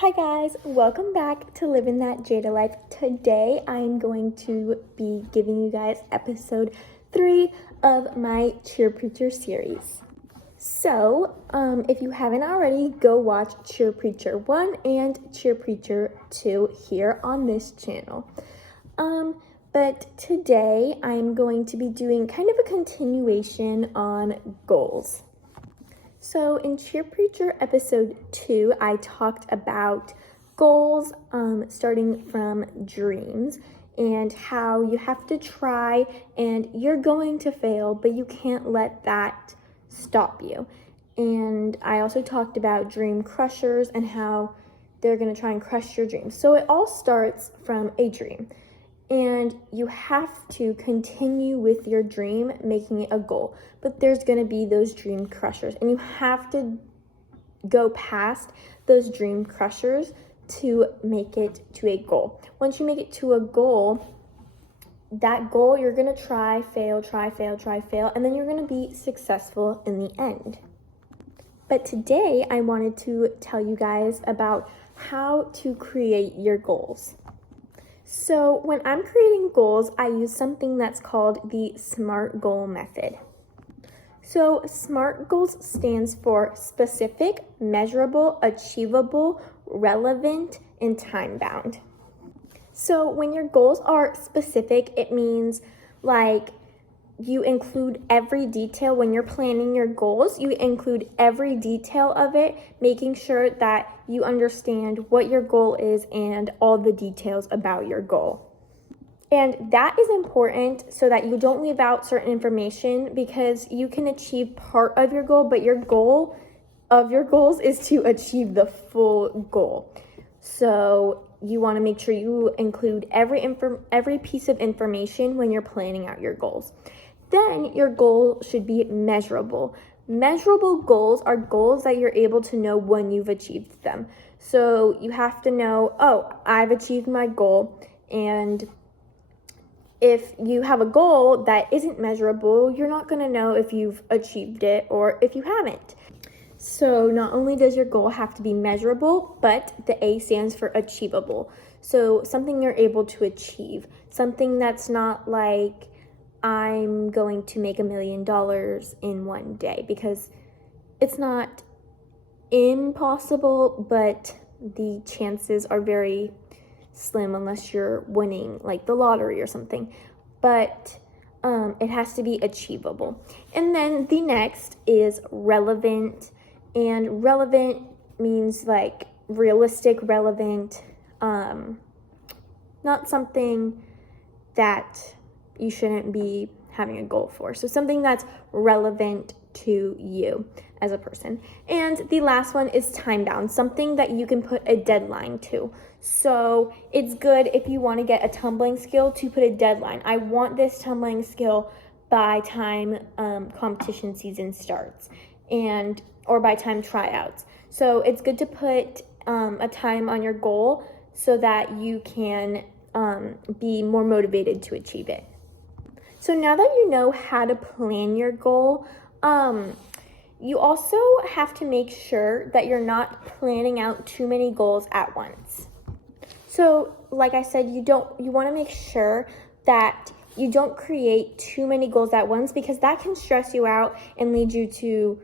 Hi guys, welcome back to Living That Jada Life. Today I'm going to be giving you guys episode 3 of my Cheer Preacher series. So, if you haven't already, go watch Cheer Preacher 1 and Cheer Preacher 2 here on this channel. But today I'm going to be doing kind of a continuation on goals. So in Cheer Preacher episode 2, I talked about goals starting from dreams and how you have to try and you're going to fail, but you can't let that stop you. And I also talked about dream crushers and how they're going to try and crush your dreams. So it all starts from a dream. And you have to continue with your dream, making it a goal. But there's going to be those dream crushers. And you have to go past those dream crushers to make it to a goal. Once you make it to a goal, that goal you're going to try, fail, and then you're going to be successful in the end. But today I wanted to tell you guys about how to create your goals. So when I'm creating goals, I use something that's called the SMART goal method. So SMART goals stands for specific, measurable, achievable, relevant, and time-bound. So when your goals are specific, it means like you include every detail when you're planning your goals. You include every detail of it, making sure that you understand what your goal is and all the details about your goal. And that is important so that you don't leave out certain information, because you can achieve part of your goal, but your goal of your goals is to achieve the full goal. So you want to make sure you include every piece of information when you're planning out your goals. Then your goal should be measurable. Measurable goals are goals that you're able to know when you've achieved them. So you have to know, oh, I've achieved my goal. And if you have a goal that isn't measurable, you're not going to know if you've achieved it or if you haven't. So not only does your goal have to be measurable, but the A stands for achievable. So something you're able to achieve, something that's not like, I'm going to make $1 million in one day, because it's not impossible, but the chances are very slim unless you're winning like the lottery or something. But it has to be achievable. And then the next is relevant, and relevant means like realistic, relevant, not something that you shouldn't be having a goal for. So something that's relevant to you as a person. And the last one is time bound, something that you can put a deadline to. So it's good if you want to get a tumbling skill to put a deadline. I want this tumbling skill by time competition season starts, or by time tryouts. So it's good to put a time on your goal so that you can be more motivated to achieve it. So now that you know how to plan your goal, you also have to make sure that you're not planning out too many goals at once. So like I said, you want to make sure that you don't create too many goals at once, because that can stress you out and lead you to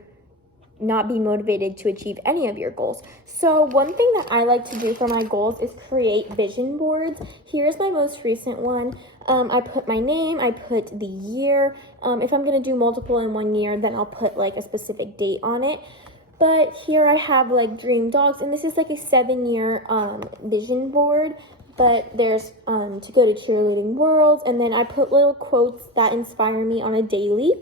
not be motivated to achieve any of your goals. So one thing that I like to do for my goals is create vision boards. Here's my most recent one. I put my name, I put the year. If I'm going to do multiple in one year, then I'll put like a specific date on it. But here I have like dream dogs, and this is like a 7-year vision board. But there's to go to cheerleading worlds, and then I put little quotes that inspire me on a daily.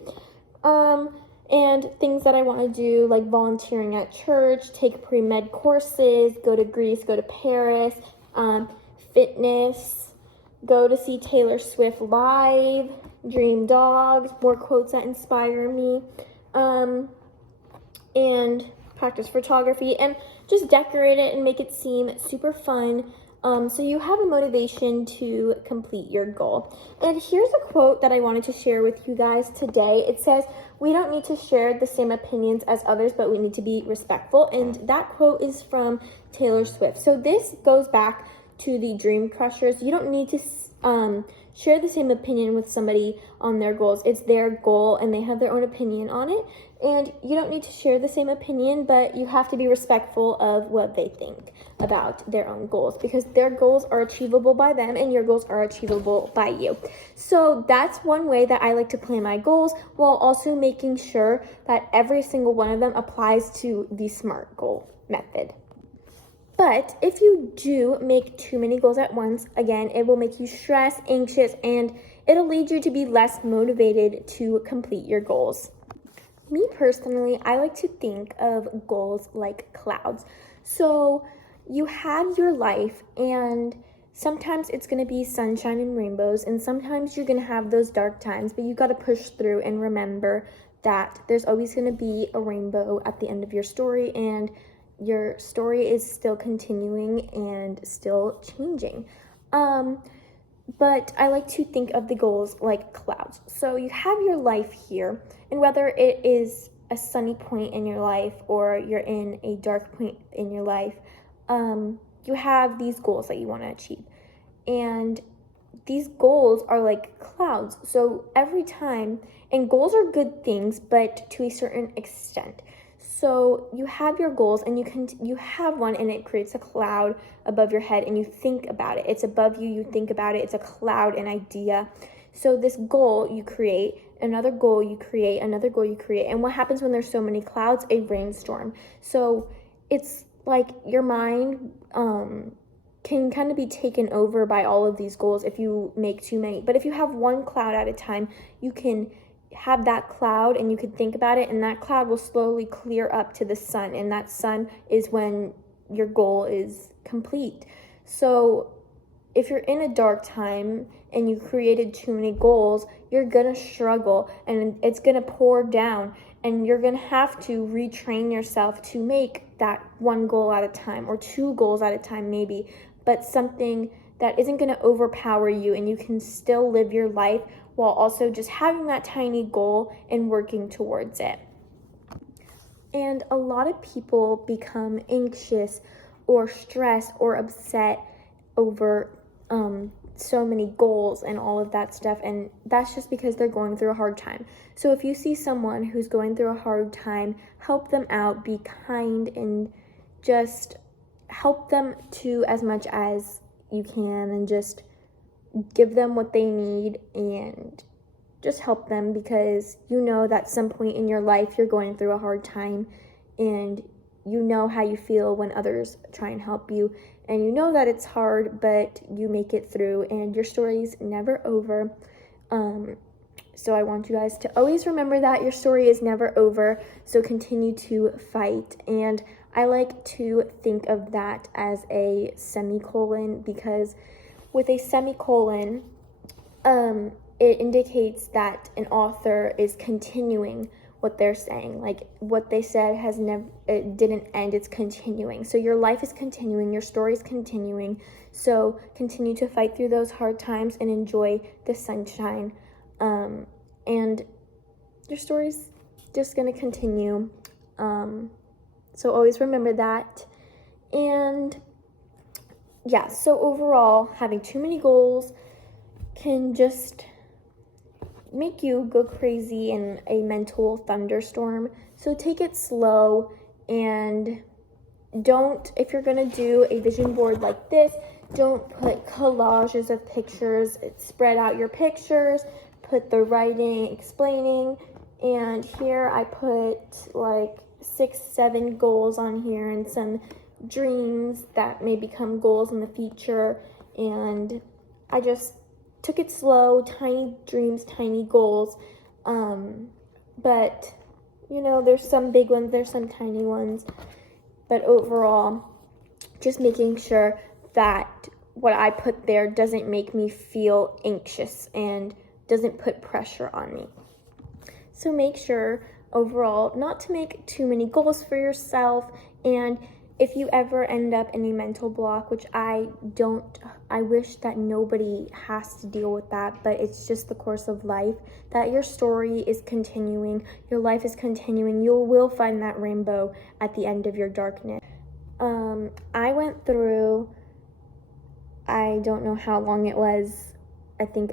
And things that I want to do, like volunteering at church, take pre-med courses, go to Greece, go to Paris, fitness, go to see Taylor Swift live, dream dogs, more quotes that inspire me, and practice photography, and just decorate it and make it seem super fun. So you have a motivation to complete your goal. And here's a quote that I wanted to share with you guys today. It says, we don't need to share the same opinions as others, but we need to be respectful. And that quote is from Taylor Swift. So this goes back to the dream crushers. You don't need to share the same opinion with somebody on their goals. It's their goal and they have their own opinion on it. And you don't need to share the same opinion, but you have to be respectful of what they think about their own goals, because their goals are achievable by them and your goals are achievable by you. So that's one way that I like to plan my goals, while also making sure that every single one of them applies to the SMART goal method. But if you do make too many goals at once, again, it will make you stressed, anxious, and it'll lead you to be less motivated to complete your goals. Me personally, I like to think of goals like clouds. So you have your life, and sometimes it's going to be sunshine and rainbows, and sometimes you're going to have those dark times, but you got to push through and remember that there's always going to be a rainbow at the end of your story, and your story is still continuing and still changing. But I like to think of the goals like clouds. So you have your life here, and whether it is a sunny point in your life or you're in a dark point in your life, you have these goals that you want to achieve. And these goals are like clouds. So every time, and goals are good things, but to a certain extent. So you have your goals, and you have one, and it creates a cloud above your head, and you think about it. It's above you, you think about it. It's a cloud, an idea. So this goal you create, another goal you create, another goal you create. And what happens when there's so many clouds? A rainstorm. So it's like your mind can kind of be taken over by all of these goals if you make too many. But if you have one cloud at a time, you can have that cloud and you can think about it, and that cloud will slowly clear up to the sun, and that sun is when your goal is complete. So if you're in a dark time and you created too many goals, you're gonna struggle and it's gonna pour down, and you're gonna have to retrain yourself to make that one goal at a time, or two goals at a time maybe, but something that isn't gonna overpower you, and you can still live your life while also just having that tiny goal and working towards it. And a lot of people become anxious or stressed or upset over so many goals and all of that stuff, and that's just because they're going through a hard time. So if you see someone who's going through a hard time, help them out, be kind, and just help them to as much as you can, and just give them what they need and just help them, because you know that some point in your life you're going through a hard time, and you know how you feel when others try and help you, and you know that it's hard, but you make it through, and your story's never over. So I want you guys to always remember that your story is never over, so continue to fight. And I like to think of that as a semicolon, because with a semicolon, it indicates that an author is continuing what they're saying. Like, what they said it didn't end, it's continuing. So your life is continuing, your story is continuing. So continue to fight through those hard times and enjoy the sunshine. And your story's just gonna continue. So always remember that. And yeah, so overall, having too many goals can just make you go crazy in a mental thunderstorm. So take it slow, and if you're gonna do a vision board like this, don't put collages of pictures. Spread out your pictures, put the writing explaining, and here I put like 6-7 goals on here, and some dreams that may become goals in the future. And I just took it slow, tiny dreams, tiny goals. But there's some big ones, there's some tiny ones, but overall, just making sure that what I put there doesn't make me feel anxious and doesn't put pressure on me. So make sure overall not to make too many goals for yourself, and if you ever end up in a mental block, which I wish that nobody has to deal with that, but it's just the course of life, that your story is continuing, your life is continuing, you will find that rainbow at the end of your darkness. I went through, I don't know how long it was, I think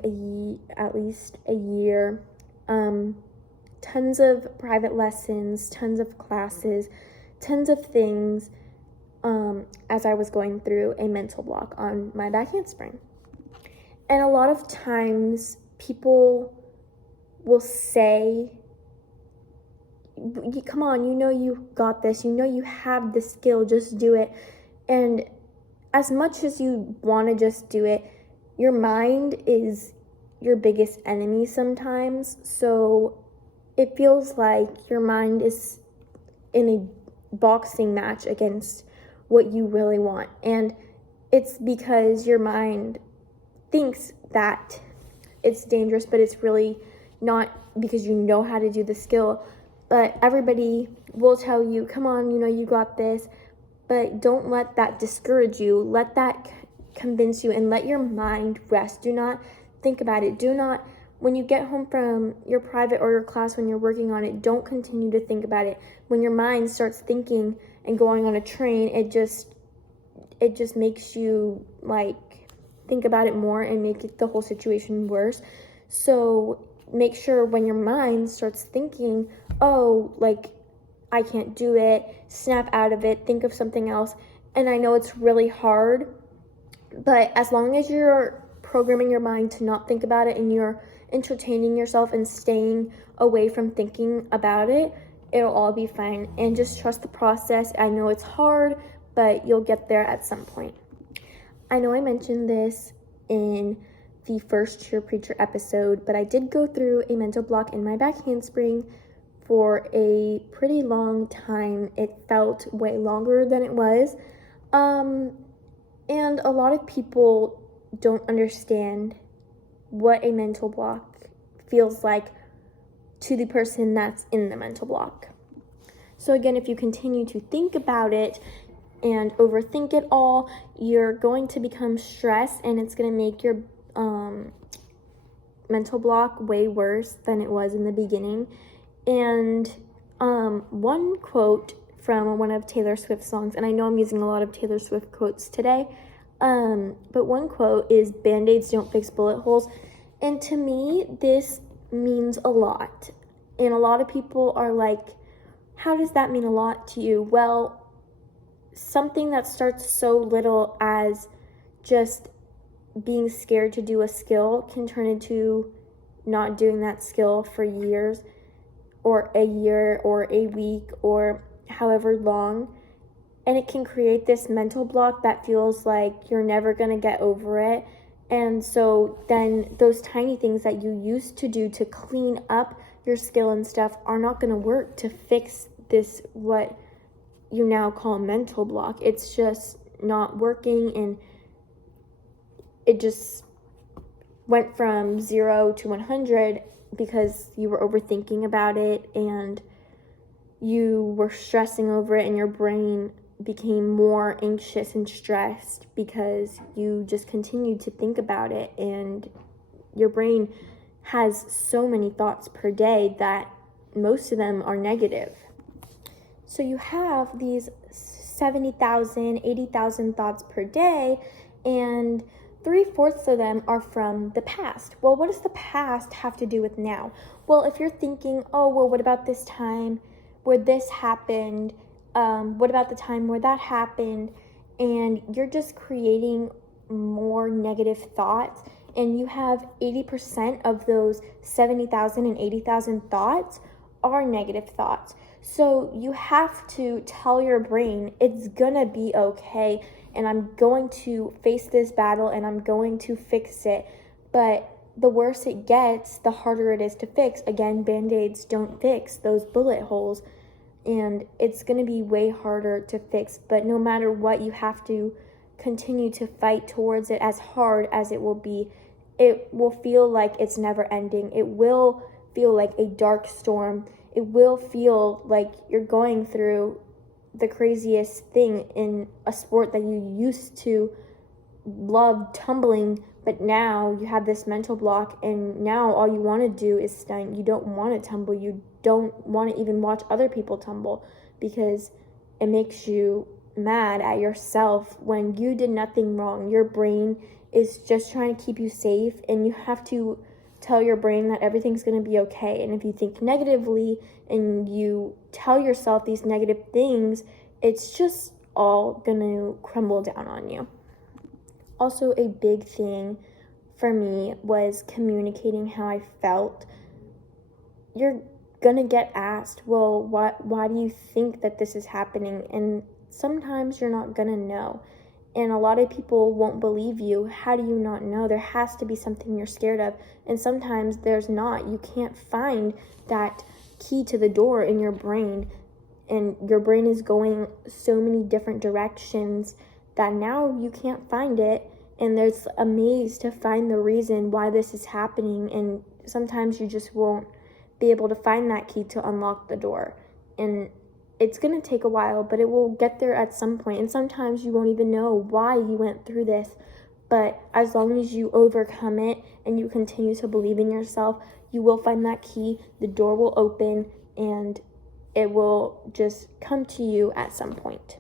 at least a year, tons of private lessons, tons of classes, tons of things, as I was going through a mental block on my back handspring. And a lot of times people will say, come on, you know you got this, you know you have the skill, just do it. And as much as you want to just do it, your mind is your biggest enemy sometimes. So it feels like your mind is in a boxing match against what you really want. And it's because your mind thinks that it's dangerous, but it's really not, because you know how to do the skill. But everybody will tell you, come on, you know you got this. But don't let that discourage you. Let that convince you, and let your mind rest. Do not think about it. Do not, when you get home from your private or your class, when you're working on it, don't continue to think about it. When your mind starts thinking and going on a train, it just makes you like think about it more and make it the whole situation worse. So make sure when your mind starts thinking, oh, like, I can't do it, snap out of it, think of something else. And I know it's really hard, but as long as you're programming your mind to not think about it and you're entertaining yourself and staying away from thinking about it, it'll all be fine. And just trust the process. I know it's hard, but you'll get there at some point. I know I mentioned this in the first Cheer Preacher episode, but I did go through a mental block in my back handspring for a pretty long time. It felt way longer than it was. And a lot of people don't understand what a mental block feels like to the person that's in the mental block. So again, if you continue to think about it and overthink it all, you're going to become stressed, and it's going to make your mental block way worse than it was in the beginning. And one quote from one of Taylor Swift's songs, and I know I'm using a lot of Taylor Swift quotes today, but one quote is, "Band-Aids don't fix bullet holes." And to me, this means a lot. And a lot of people are like, how does that mean a lot to you? Well, something that starts so little as just being scared to do a skill can turn into not doing that skill for years, or a year, or a week, or however long. And it can create this mental block that feels like you're never going to get over it. And so then those tiny things that you used to do to clean up your skill and stuff are not going to work to fix this, what you now call mental block. It's just not working, and it just went from 0 to 100 because you were overthinking about it and you were stressing over it, and your brain became more anxious and stressed because you just continued to think about it. And your brain has so many thoughts per day that most of them are negative. So you have these 70,000, 80,000 thoughts per day, and 3/4 of them are from the past. Well, what does the past have to do with now? Well, if you're thinking, oh, well, what about this time where this happened? What about the time where that happened? And you're just creating more negative thoughts, and you have 80% of those 70,000 and 80,000 thoughts are negative thoughts. So you have to tell your brain, it's gonna be okay, and I'm going to face this battle, and I'm going to fix it. But the worse it gets, the harder it is to fix. Again, Band-Aids don't fix those bullet holes, and it's going to be way harder to fix. But no matter what, you have to continue to fight towards it. As hard as it will be, it will feel like it's never ending. It will feel like a dark storm. It will feel like you're going through the craziest thing in a sport that you used to love, tumbling, but now you have this mental block, and now all you want to do is stunt. You don't want to tumble. You don't want to even watch other people tumble because it makes you mad at yourself when you did nothing wrong. Your brain is just trying to keep you safe, and you have to tell your brain that everything's going to be okay. And if you think negatively and you tell yourself these negative things, it's just all going to crumble down on you. Also, a big thing for me was communicating how I felt. You're gonna get asked, well, why do you think that this is happening? And sometimes you're not gonna know. And a lot of people won't believe you. How do you not know? There has to be something you're scared of. And sometimes there's not. You can't find that key to the door in your brain. And your brain is going so many different directions that now you can't find it, and there's a maze to find the reason why this is happening, and sometimes you just won't be able to find that key to unlock the door. And it's going to take a while, but it will get there at some point, and sometimes you won't even know why you went through this. But as long as you overcome it and you continue to believe in yourself, you will find that key, the door will open, and it will just come to you at some point.